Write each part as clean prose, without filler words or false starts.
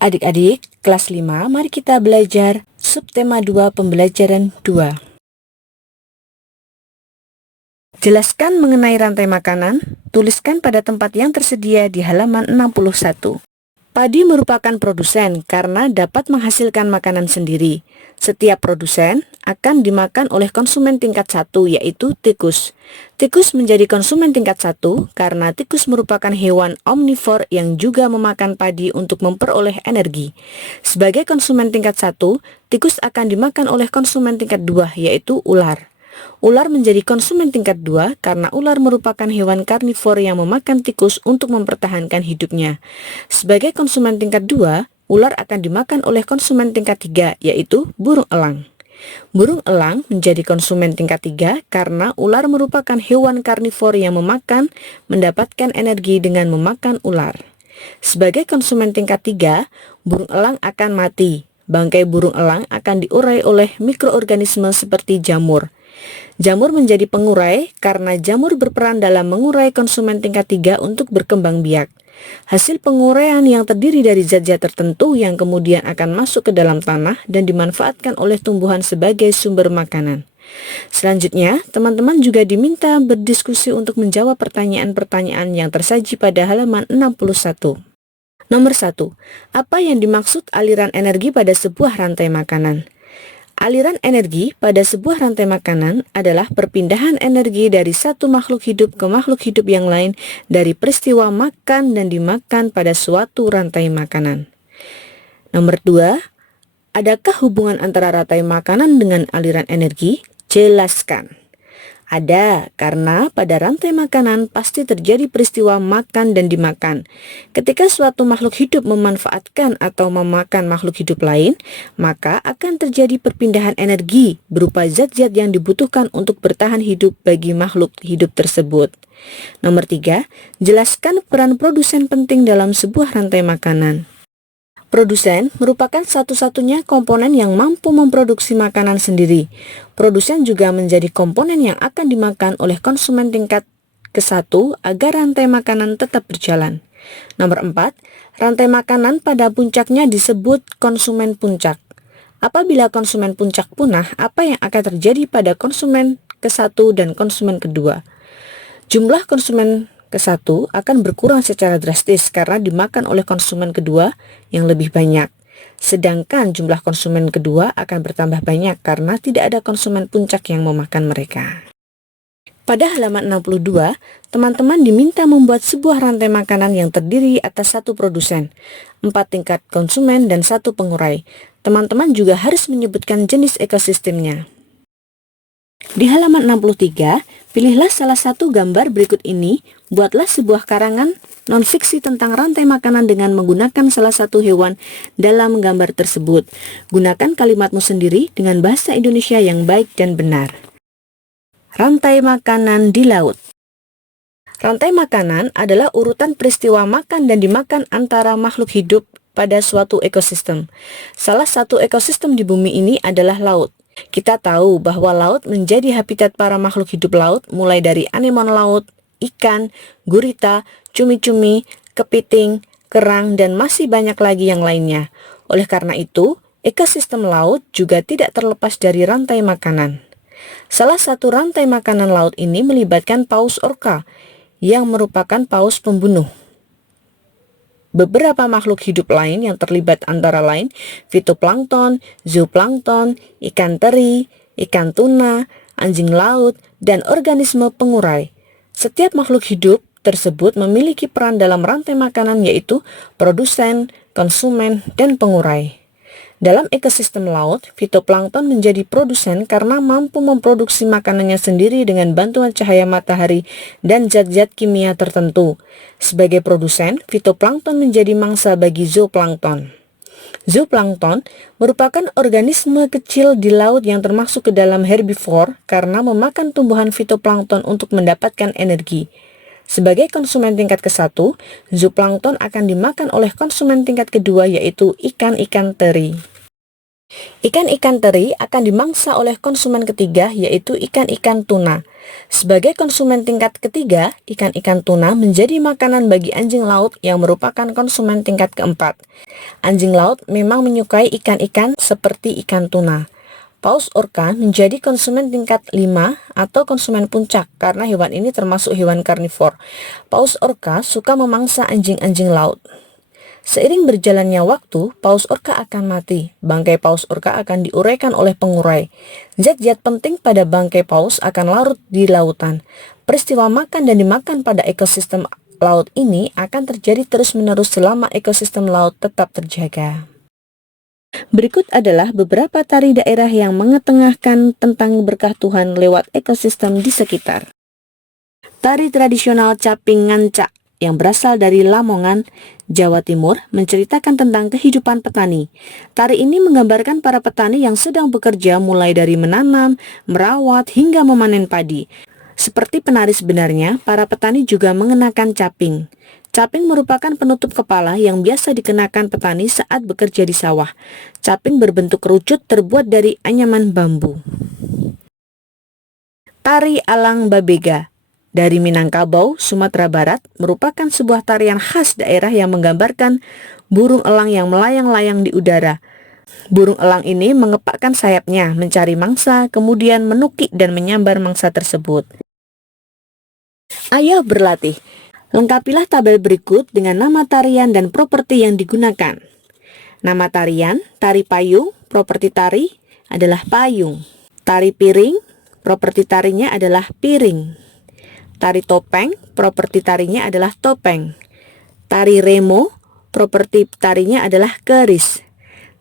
Adik-adik, kelas 5, mari kita belajar subtema 2 pembelajaran 2. Jelaskan mengenai rantai makanan, tuliskan pada tempat yang tersedia di halaman 61. Padi merupakan produsen karena dapat menghasilkan makanan sendiri. Setiap produsen akan dimakan oleh konsumen tingkat 1, yaitu tikus. Tikus menjadi konsumen tingkat 1 karena tikus merupakan hewan omnivor yang juga memakan padi untuk memperoleh energi. Sebagai konsumen tingkat 1, tikus akan dimakan oleh konsumen tingkat 2, yaitu ular. Ular menjadi konsumen tingkat 2 karena ular merupakan hewan karnivor yang memakan tikus untuk mempertahankan hidupnya. Sebagai konsumen tingkat 2, ular akan dimakan oleh konsumen tingkat 3, yaitu burung elang. Burung elang menjadi konsumen tingkat 3 karena ular merupakan hewan karnivor yang mendapatkan energi dengan memakan ular. Sebagai konsumen tingkat 3, burung elang akan mati. Bangkai burung elang akan diurai oleh mikroorganisme seperti jamur. Jamur menjadi pengurai karena jamur berperan dalam mengurai konsumen tingkat 3 untuk berkembang biak. Hasil penguraian yang terdiri dari zat-zat tertentu yang kemudian akan masuk ke dalam tanah dan dimanfaatkan oleh tumbuhan sebagai sumber makanan. Selanjutnya, teman-teman juga diminta berdiskusi untuk menjawab pertanyaan-pertanyaan yang tersaji pada halaman 61. Nomor 1. Apa yang dimaksud aliran energi pada sebuah rantai makanan? Aliran energi pada sebuah rantai makanan adalah perpindahan energi dari satu makhluk hidup ke makhluk hidup yang lain dari peristiwa makan dan dimakan pada suatu rantai makanan. Nomor 2, adakah hubungan antara rantai makanan dengan aliran energi? Jelaskan. Ada, karena pada rantai makanan pasti terjadi peristiwa makan dan dimakan. Ketika suatu makhluk hidup memanfaatkan atau memakan makhluk hidup lain, maka akan terjadi perpindahan energi berupa zat-zat yang dibutuhkan untuk bertahan hidup bagi makhluk hidup tersebut. Nomor 3, jelaskan peran produsen penting dalam sebuah rantai makanan. Produsen merupakan satu-satunya komponen yang mampu memproduksi makanan sendiri. Produsen juga menjadi komponen yang akan dimakan oleh konsumen tingkat ke-1 agar rantai makanan tetap berjalan. Nomor 4, rantai makanan pada puncaknya disebut konsumen puncak. Apabila konsumen puncak punah, apa yang akan terjadi pada konsumen ke-1 dan konsumen kedua? Jumlah konsumen ke-1 akan berkurang secara drastis karena dimakan oleh konsumen kedua yang lebih banyak. Sedangkan jumlah konsumen kedua akan bertambah banyak karena tidak ada konsumen puncak yang memakan mereka. Pada halaman 62, teman-teman diminta membuat sebuah rantai makanan yang terdiri atas satu produsen, 4 tingkat konsumen, dan 1 pengurai. Teman-teman juga harus menyebutkan jenis ekosistemnya. Di halaman 63, pilihlah salah satu gambar berikut ini, buatlah sebuah karangan non-fiksi tentang rantai makanan dengan menggunakan salah satu hewan dalam gambar tersebut. Gunakan kalimatmu sendiri dengan bahasa Indonesia yang baik dan benar. Rantai makanan di laut. Rantai makanan adalah urutan peristiwa makan dan dimakan antara makhluk hidup pada suatu ekosistem. Salah satu ekosistem di bumi ini adalah laut. Kita tahu bahwa laut menjadi habitat para makhluk hidup laut, mulai dari anemon laut, ikan, gurita, cumi-cumi, kepiting, kerang, dan masih banyak lagi yang lainnya. Oleh karena itu, ekosistem laut juga tidak terlepas dari rantai makanan. Salah satu rantai makanan laut ini melibatkan paus orca, yang merupakan paus pembunuh. Beberapa makhluk hidup lain yang terlibat antara lain fitoplankton, zooplankton, ikan teri, ikan tuna, anjing laut, dan organisme pengurai. Setiap makhluk hidup tersebut memiliki peran dalam rantai makanan, yaitu produsen, konsumen, dan pengurai. Dalam ekosistem laut, fitoplankton menjadi produsen karena mampu memproduksi makanannya sendiri dengan bantuan cahaya matahari dan zat-zat kimia tertentu. Sebagai produsen, fitoplankton menjadi mangsa bagi zooplankton. Zooplankton merupakan organisme kecil di laut yang termasuk ke dalam herbivore karena memakan tumbuhan fitoplankton untuk mendapatkan energi. Sebagai konsumen tingkat ke-1, zooplankton akan dimakan oleh konsumen tingkat kedua, yaitu ikan-ikan teri. Ikan-ikan teri akan dimangsa oleh konsumen ketiga, yaitu ikan-ikan tuna. Sebagai konsumen tingkat ketiga, ikan-ikan tuna menjadi makanan bagi anjing laut yang merupakan konsumen tingkat keempat. Anjing laut memang menyukai ikan-ikan seperti ikan tuna. Paus orca menjadi konsumen tingkat 5 atau konsumen puncak karena hewan ini termasuk hewan karnivor. Paus orca suka memangsa anjing-anjing laut. Seiring berjalannya waktu, paus orca akan mati. Bangkai paus orca akan diuraikan oleh pengurai. Zat-zat penting pada bangkai paus akan larut di lautan. Peristiwa makan dan dimakan pada ekosistem laut ini akan terjadi terus-menerus selama ekosistem laut tetap terjaga. Berikut adalah beberapa tari daerah yang mengetengahkan tentang berkah Tuhan lewat ekosistem di sekitar. Tari tradisional Caping Ngancak yang berasal dari Lamongan, Jawa Timur, menceritakan tentang kehidupan petani. Tari ini menggambarkan para petani yang sedang bekerja mulai dari menanam, merawat, hingga memanen padi. Seperti penari sebenarnya, para petani juga mengenakan caping. Caping merupakan penutup kepala yang biasa dikenakan petani saat bekerja di sawah. Caping berbentuk kerucut terbuat dari anyaman bambu. Tari Alang Babega dari Minangkabau, Sumatera Barat, merupakan sebuah tarian khas daerah yang menggambarkan burung elang yang melayang-layang di udara. Burung elang ini mengepakkan sayapnya, mencari mangsa, kemudian menukik dan menyambar mangsa tersebut. Ayo berlatih. Lengkapilah tabel berikut dengan nama tarian dan properti yang digunakan. Nama tarian, tari payung, properti tari adalah payung. Tari piring, properti tarinya adalah piring. Tari topeng, properti tarinya adalah topeng. Tari remo, properti tarinya adalah keris.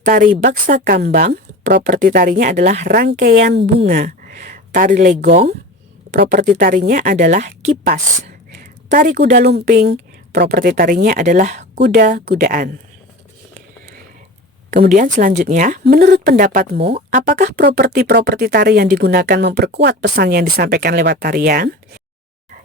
Tari baksa kambang, properti tarinya adalah rangkaian bunga. Tari legong, properti tarinya adalah kipas. Tari kuda lumping, properti tarinya adalah kuda-kudaan. Kemudian selanjutnya, menurut pendapatmu, apakah properti tari yang digunakan memperkuat pesan yang disampaikan lewat tarian?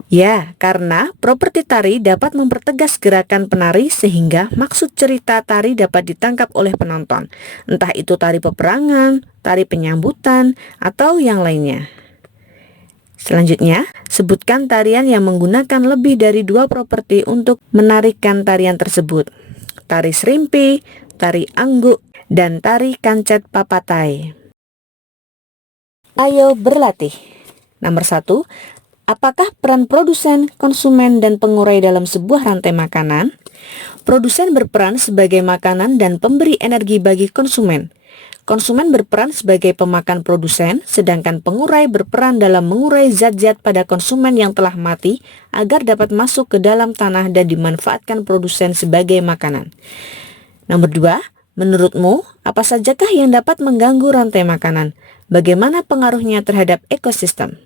Ya, karena properti tari dapat mempertegas gerakan penari sehingga maksud cerita tari dapat ditangkap oleh penonton. Entah itu tari peperangan, tari penyambutan, atau yang lainnya. Selanjutnya, sebutkan tarian yang menggunakan lebih dari 2 properti untuk menarikan tarian tersebut. Tari serimpi, tari angguk, dan tari kancet papatai. Ayo berlatih. Nomor 1. Apakah peran produsen, konsumen, dan pengurai dalam sebuah rantai makanan? Produsen berperan sebagai makanan dan pemberi energi bagi konsumen. Konsumen berperan sebagai pemakan produsen, sedangkan pengurai berperan dalam mengurai zat-zat pada konsumen yang telah mati agar dapat masuk ke dalam tanah dan dimanfaatkan produsen sebagai makanan. Nomor 2, menurutmu, apa sajakah yang dapat mengganggu rantai makanan? Bagaimana pengaruhnya terhadap ekosistem?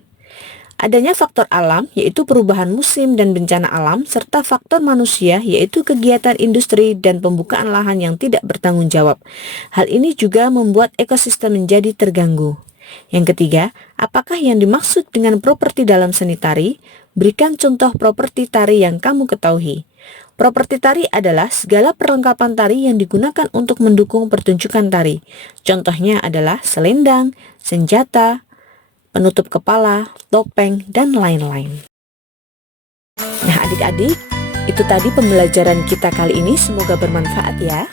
Adanya faktor alam, yaitu perubahan musim dan bencana alam, serta faktor manusia, yaitu kegiatan industri dan pembukaan lahan yang tidak bertanggung jawab. Hal ini juga membuat ekosistem menjadi terganggu. Yang ketiga, apakah yang dimaksud dengan properti dalam seni tari? Berikan contoh properti tari yang kamu ketahui. Properti tari adalah segala perlengkapan tari yang digunakan untuk mendukung pertunjukan tari. Contohnya adalah selendang, senjata, penutup kepala, topeng, dan lain-lain. Nah adik-adik, itu tadi pembelajaran kita kali ini, semoga bermanfaat ya.